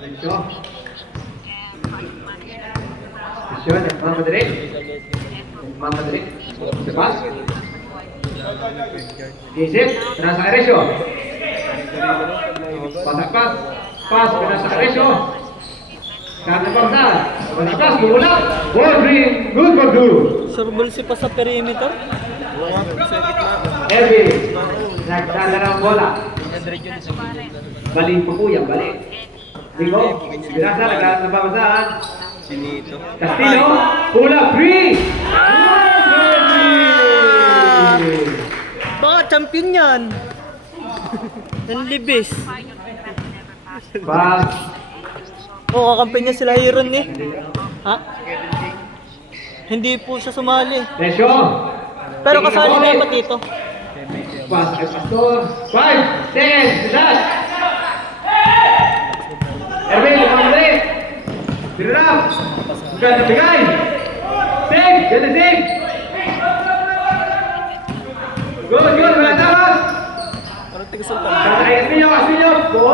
Ito. Ito, nagmamadali. Nagmamadali. Sa pass. Isip, nasa Aresyo. Pasak-pas. Pass, nasa Aresyo. Kata Barzal. Pasak-pas, lumulak. Ball green, good for two. Surbulsi pa sa perimeter. Erwin, nagdala ng bola. Balik po po yan, balik. Ligo, binasa, nagdala ng pamasahan. Sinito. Castillo, pula, free! Baka champion yan. Ang libis. Pass. Oo, kakampi niya sila Hiron eh. Ha? Hindi po siya sumali. Lesyo. Pero kasali dapat dito. Pass kay Pastor. 5 seconds, last. Erwin, lumamali. Binarap. Bukan nabigay. Save, ganda save. Good, good, wala tawas. Parang tigasultan. Kaya Asminyo, go.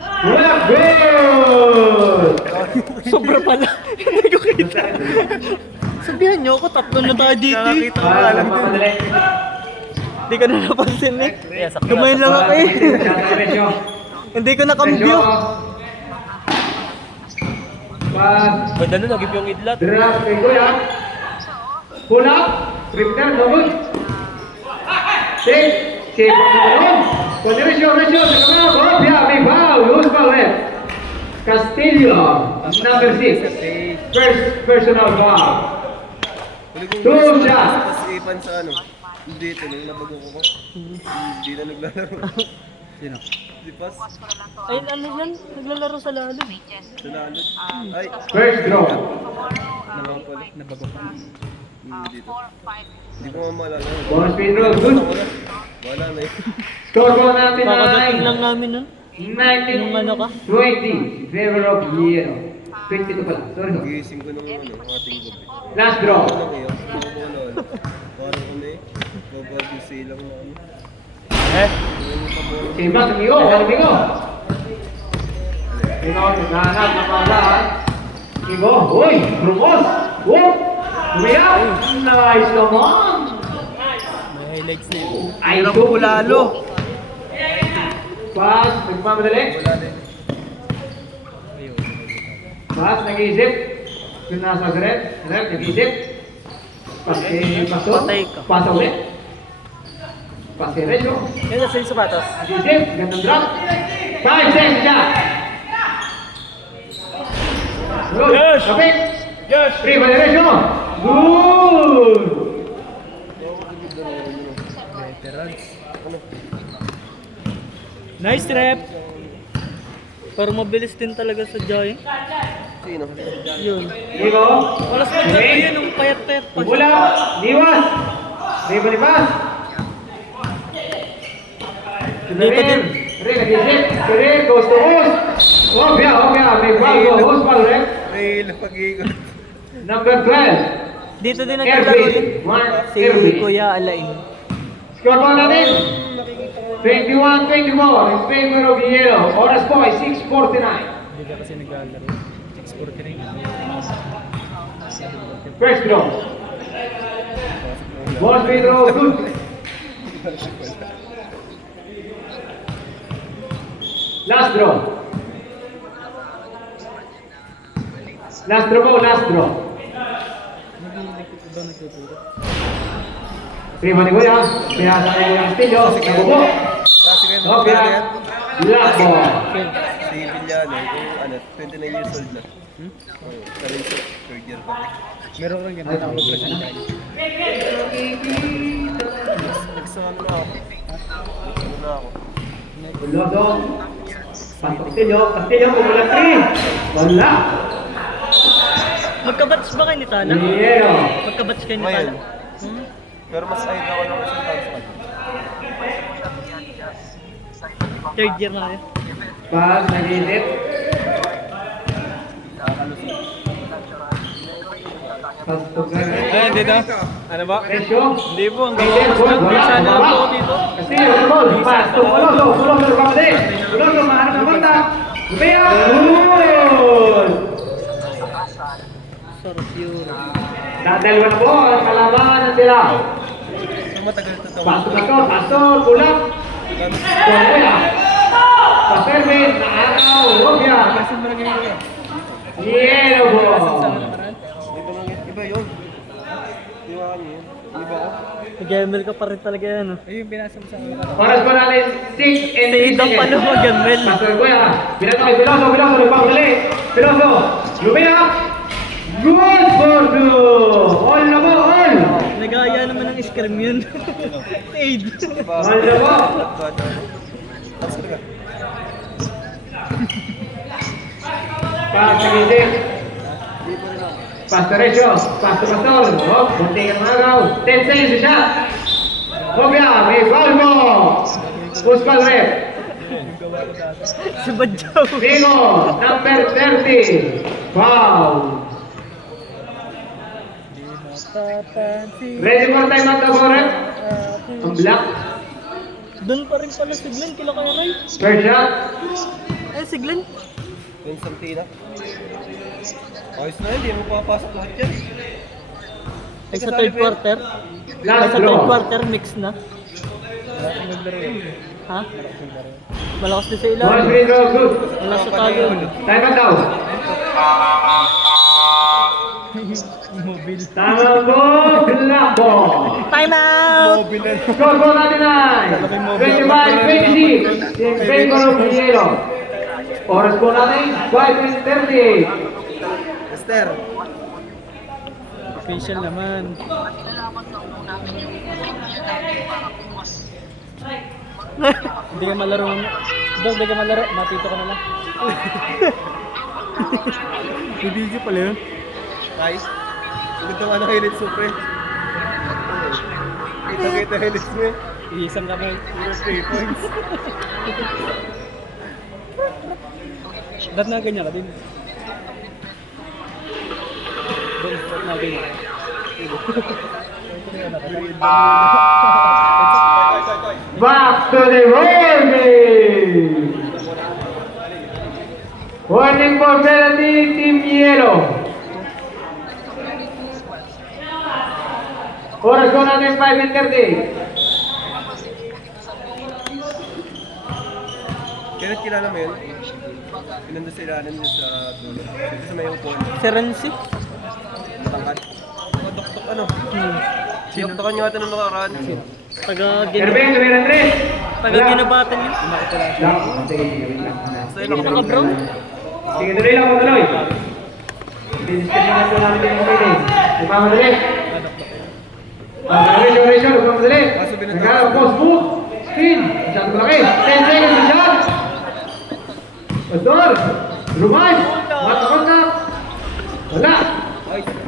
Wala, good. Sobra pala. Hindi ko kita. Sabihan niyo ako, tatlo na tayo dito eh. Nakakita ko nga lang din. Mamadali. Hindi ka na napansin eh. Gumayon lang ako eh. Lesyo. Hindi ko nakambyo. Pass. Ganda na, nagip yung idlat. Drop kay Kuya. Pull up. Tripter, no good. Save. Save ang naman. Ratio. Nakamang. Kopya. May foul. Loose ball left. Castillo. Number 6. First personal foul. Two shots. Tapos ipan sa ano. Dito, nung nabago ko. Hindi na naglalaro. Sino? Di pas. Ay, ano yan? Naglalaro sa lalo. Sunalod. Ay. First draw. Nabago pala. Nabago pa. Dito. Hindi ko nga maalala. Bonus spin roll. Good. Wala na eh. Score ball natin Kakadating ay lang namin nun. 19. Yung ano ka? 20. Favor of Hero. 22 pala. Sorry. Gising ko nung ano, ating gabi. Last draw. Ano lang yun? Wala. Parang ano eh. Babagisi lang na ano. Simbas, amigo. Amigo. Naghahanap ng mga lahat. Amigo. Uy! Brumos! Whoop! Umiyak! Nice naman! May highlights na yun. Ay, so lalo! Pass, nagmamadali. Pass, nag-iisip. Kung nasa red, nag-iisip. Pass kay Pastor. Patay ka. Pass ulit. Pass kay Rejo. Yan nasa yung sapatos. Nag-iisip, gandang drop. 5 seconds siya. Good. Yes. Kapit. Yes. Free by Rejo. Good. Nice rep. Pero mabilis din talaga sa Giant. Sino? Yun. Amigo. Walas maglaro yun, yung payat-payat pa. Bola, Niwas. Free by Niwas. Dito din. Re, nag-iisip. Re, goes to host. Obya. May ball go. Host ball, Re. Ay, lapag-ikot. Number 12. Dito din naglalaro yun. Erwin. Mark Si Erwin. Kuya Alain. Score ball natin. 21-24 in favor of Yellow. Oras po ay 6:49. Hindi ka kasi naglalaro. 6:43. First draw. Ball speed draw. Good. Last draw. Last draw po, last draw. Prima ni Kuya. Pinasa ni Kuya Castillo. Kabubo. Kasi kayo Kopya. Last ball. Si Villano, yung ano, 29 years old na. Sabi sa third year pa. Meron rin ganun ako present tayo. Nagsama na ako. Nagsama na ako. Lodo. Pasok Castillo. Castillo, kumulang 3. Wala. Magkabats ba kayo ni Tana? Yero. Magkabats kayo ni Ngayon. Tana? Pero mas side ako ng isang taon sa kanya. Third year na yun. Pass, nag-iisip. Pasok na rin. dito. Ano ba? Presyo. Hindi po, ang Castillo, gawa ko wala. sana Wala. ako dito. Castillo, ball. Pass to Coloso. Coloso, kamali. Good! Sarap yun. Dahil po ang kalabangan ng sila. Ang matagal ito ito. Pastor, pulang. Kuya. Pa-service, naaraw, Rubia. Yellow ball. Iba yun. Iba niyo yun. Iba ako. Nag-ML ka pa rin talaga yan. Oh. Oras po natin 6 and 3 Sa pa seconds. mag-ML. Pastor Kuya, binato kay Piloso, nagpapali. Piloso, Lumina. Good for two. All na po, all. Nagaya naman ng scrim yun. Fade. All na po. Pastor ka. Pastor Isip. Pastor Recio. Pastor. Oh, bunting ang magaw. 10 seconds siya. Hobya, may foul mo. Puspal rep. Si Badjaw. Bingo, number 30. Foul. Ready for time at the rep. Ang black. Doon pa rin pala si Glenn, kila kaya Ray. First shot. Eh, si Glenn. Vincent Tina. Ayos na yun, hindi mo papasok lahat yan. Ay, sa third quarter. Ay, Last sa third draw. quarter, mix na. Ha? Malakas din sa One ilalim. free throw, good. Wala sa tayo. Time out daw. Tama po, black ball. Time out! Score po natin ay 25-26 in favor of Yellow. Oras po natin 5 and 30. Esther. Official naman. Hindi ka malaro. Dog, hindi ka malaro. Matito ka na lang. May video pala yun. Guys. Ganda nga ng highlights mo, pre. Kita highlights mo eh. Iisang kamay. 3 points. Ba't na ganyan ka din? Doon, ba't na ganyan? Back to the warning. Warning for penalty, Team Yellow. Oras po natin 5 and 30. Kailan kilala mo yun? Pinanda sila nandun sa dulo. Sa may upon. Si Renzi? Matangkad. Doktok ano? Sinoktokan nyo ata nung nakaraan. Erwin, Erwin Andres. Taga-ginabatan yun. Sa ilo ka Naka-brown? Sige, tuloy lang, tuloy. Discussion na po namin yung mga Ipamadali. Ratio, ipamadali. Nagka-post move. Spin. Masyado malaki. 10 seconds na shot. Pastor. Rumay. Matakontak. Wala.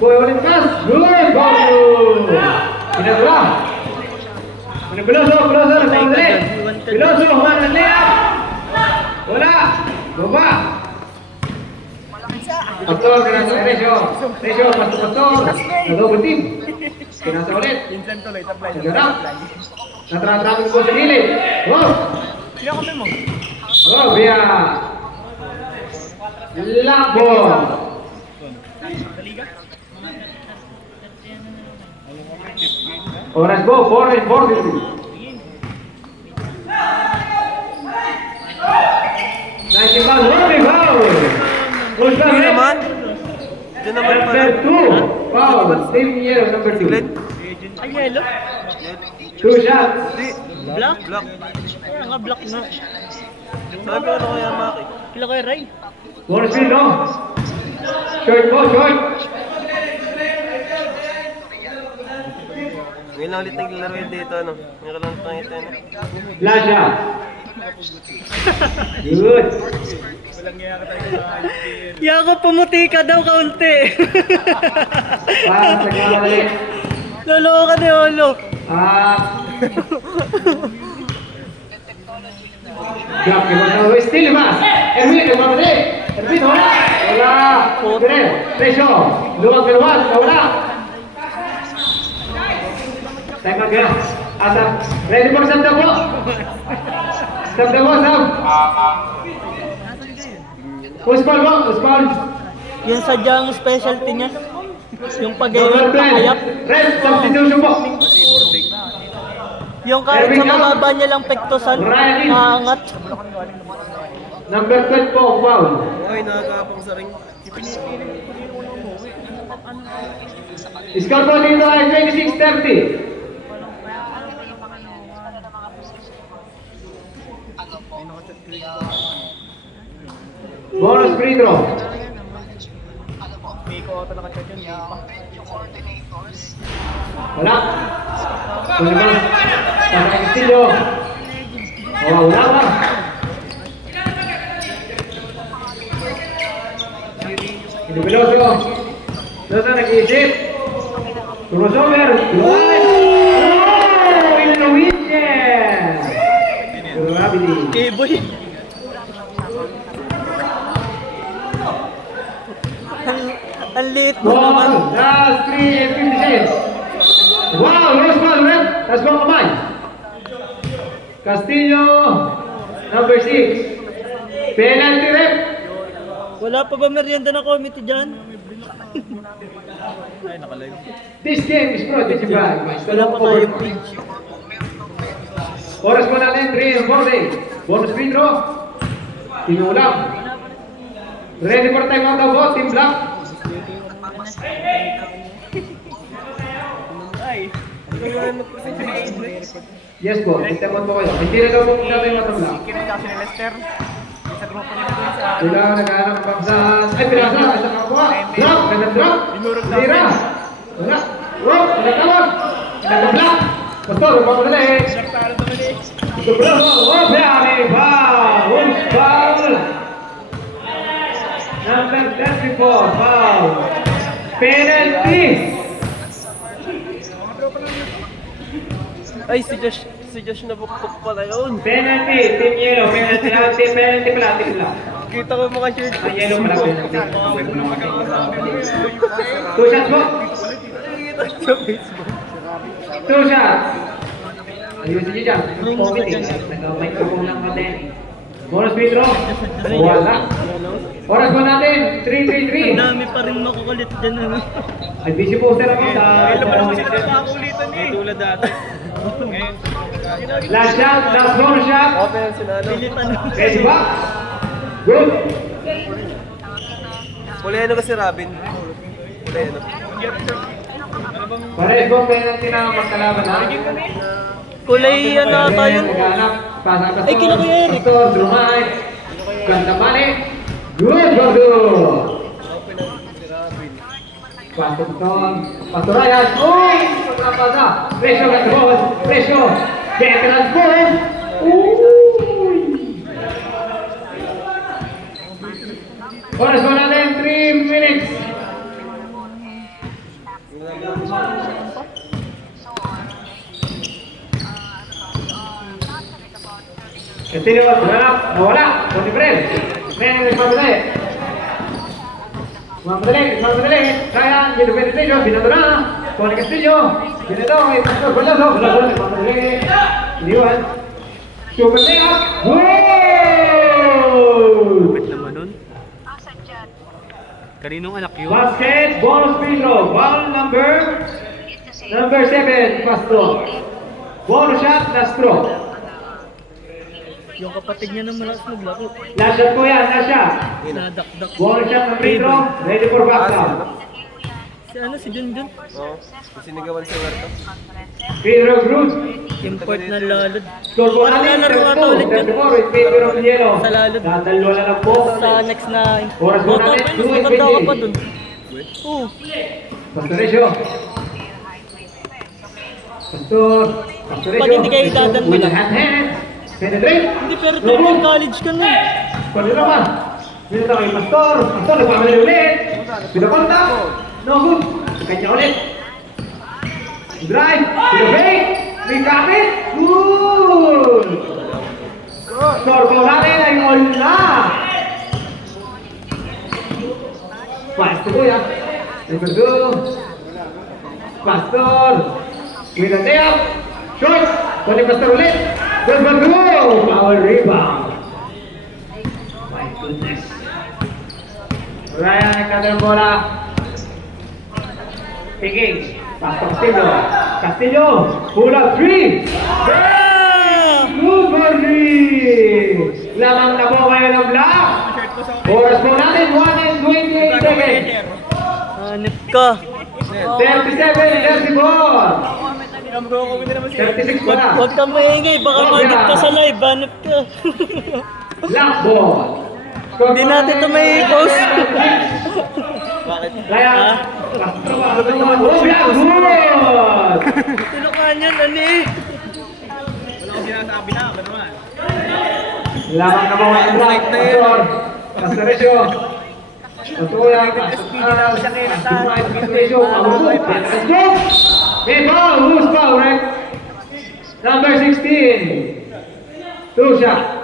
Boy, ulit pass. Good. Goal. Pinatula. Piloso, nagpamadali. Piloso, huwag ng layup. Wala. Baba. Pastor, kinasa Ratio. Ratio, pastor. Double team. Kinasa ulit. Sarap. Natrapin ko sa gilid. Wow. Oh, Bia. Labo. Oras po, 4 and 43. Nice foul, holding foul. Who's that? naman. Diyan naman pala. Number 2. Foul. Team Yellow, number 2. Glenn? Ay, yellow? 2 shots. Hindi. Black? Black. Kaya nga, black na. Sabi ko ano kaya Maki? Kila kaya Ray? Bonus field, no? Short po, short. Ngayon lang ulit naglaro yun dito ano. Ngayon lang ito ano. Last shot. Good. Yako, pumuti ka daw kaunti. Para sa kamali. Lolo ka ni Olo. Drop ke bawah. Still mas. Erwin ke bawah deh. Erwin wala. Wala. Keren. Ratio. Luwag ke luwag. Wala. Time out ya. Asap. Ready for stop the ball. Stop the ball, stop. Who's foul mo? Who's foul? Yung sadyang specialty niya. Yung Number pag-aiming 10. pakayap. Red, substitution po. Kasi boarding. Yung kahit sa mababa niya lang pektosan, Ryan. maangat. Number 12 po, foul. Okay, nakakapang sa ring. Score po dito ay 26-30. Bonus free throw. Wala. Wala ba? Pasok ang Castillo. Oh, wala ba? Hindi Veloso. Veloso nag-iisip. Crossover. Drive. Oh! Intuition. Gravity. K-boy. Ang liit mo naman. Ball. Last 3 and 56. Wow, lost ball, Red. Tapos bang kamay. Castillo. Number 6. Penalty, Red. Wala pa ba merienda na committee dyan? This game is brought to you by Wala pa tayong pitch. Oras po natin, 3 and 40. Bonus free throw. Tinulang. Ready for time out of both, Team Black. Yes po, itaman po kayo. Hindi na daw po natin yung mata Black. Sila naghahanap ng pangsahan. Ay, pinasa! Isa kakuha! Drop! Ganang drop! Tira! Wala! Wow! Nagtawag! Nagtabla! Pastor, huwag mo dali! Sobrang! Oh, Biami! Foul! Who's foul? Number 34, foul! Penalty! Ay, si Josh nabuktok pala yun. Penalty! Team Yellow! Penalty! Penalty pala! Team Black! Kita ko yung mga shirt. Ang yellow pala penalty. 2 shots po! Sa Facebook. 2 shots! Ayusin niyo dyan. Nag-microphone lang natin. Bonus free throw. Wala. Oras po natin. 3-3-3. Ang dami pa rin makukulit dyan. Ano? Ay, busy poster ako sa... Tulad dati. Last shot. Last bonus shot. Open sila ano. Pilitan. Ready ba? Good. Kuleno kasi Robin. Kuleno. Pares po penalty na magkalaban ha. Kulay yan na tayo. Naghanap. Pasang Ay, kila Kuya Eric. Pastor, Drumay. Ganda balik. Good, good. Pastor, Pastor Ryan. Uy! Sobrang pasa. Presyo at boss. Presyo. Veterans boss. Uy! Oras po natin, 3 minutes. Continue mag-drop. Nawala. Tony Brel. May nagmamadali. Mamadali. Kaya, Gino Benediction. Binato na. Tony Castillo. Binato. Ay, Pastor Balazo. Balazo. Nagmamadali. Iniwan. Super layup. Wow! Naman nun. Kaninong anak yun? Basket. Bonus free throw. Ball number 7. Pastor. Bonus shot. Last throw. Yung kapatid niya nang malakas maglaro. Last shot po yan. Last shot. Nadakdak. Bonus shot ng free throw. Ready for back down. Si ano, si Junjun? Oo. Sinigawan si Werto. Free throw group. Import na lalad. Score po Parang natin. lalaro ata ulit yun. 34 in favor of Yellow. Sa lalad. Dadalwa na lang po. Sa next na... Oras mo natin, Mas 2 and matanda ka 20. pa dun. Oo. Pastoresyo. Pastor. Pastoresyo. Pag hindi kayo dadambi With lang. hands. Penetrate. Hindi, pero third college ka na. Pwede naman. Pinunta kay Pastor. Pastor, nagpamali ulit. Pinakontak. No good. Kanya ulit. Drive. Pinafake. May kapit. Good. Score po natin ay all na. Pastor po yan. Number 2. Pastor. With a layup. Short. Pwede Pastor ulit. Good, good, good. Foul rebound. My goodness. natin ang bola. Picking. Pass to Castillo. Castillo. Pull up 3. Super lamang na po kayo ng block. Oras po natin 1 and 28 seconds. Hanip ka. 37 Jersey ball. 36 para. Huwag kang maingay, baka manip ka sa live, hanip ka. Lock ball. Hindi natin ito may post. Kaya, oh, yeah, good! Tinukaan yan, ani. Lamang na mga yung block. Pastor. Pastoresyo. Patulang. Pastoresyo. Let's go! Okay, foul. Who's foul, right? Number 16. Two shot.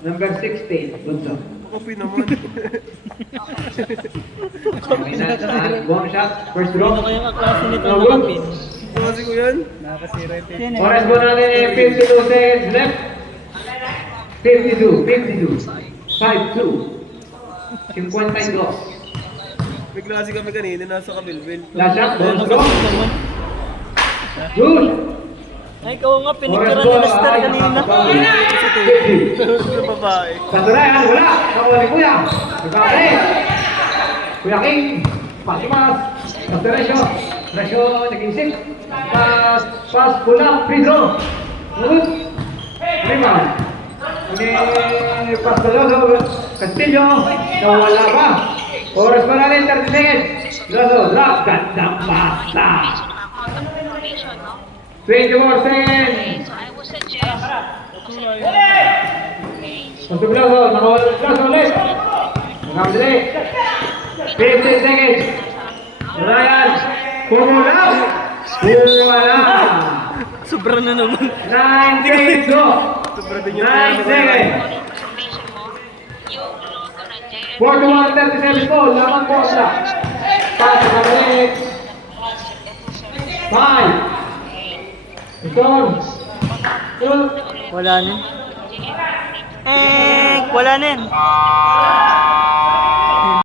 Number 16. Bunso. Kopi naman. Okay na. One shot. First Ano draw. kayang kaklase nito Oh, na good. kapin? Kasi ko yan. Oras po natin eh, 52 seconds left. 52, 52, 52, 52. May klase kami kanina, nasa kabilbil. Last shot, Ano bonus draw. kapin naman? Good. Ay, ikaw nga, Oras pinicturan po, ni Lester kanina. 50. Sa babae. Taturayan, wala. Nakuha ni Kuya. Nagkakali. Kuya King. Pasimas. Pastoresyo. Presyo, naging 6. Pass, pull up, free throw. Good. Rebound. Ni Pastoresyo. Castillo. Nawala pa. Oras pa natin, 30 seconds. Loso, drop. Gandang basta. 24 seconds. So I would suggest Pasok Loso, nakawala ng Loso ulit. Nakamali. 15 seconds. Ryan, pumulap. Wala. Sobra na naman. 9 seconds go. 9 seconds. information mo, yung logo ng JM 41-37 po. Lamang po sa. Pass sa kabalik. 5. Storm. 2. Wala na. Wala na.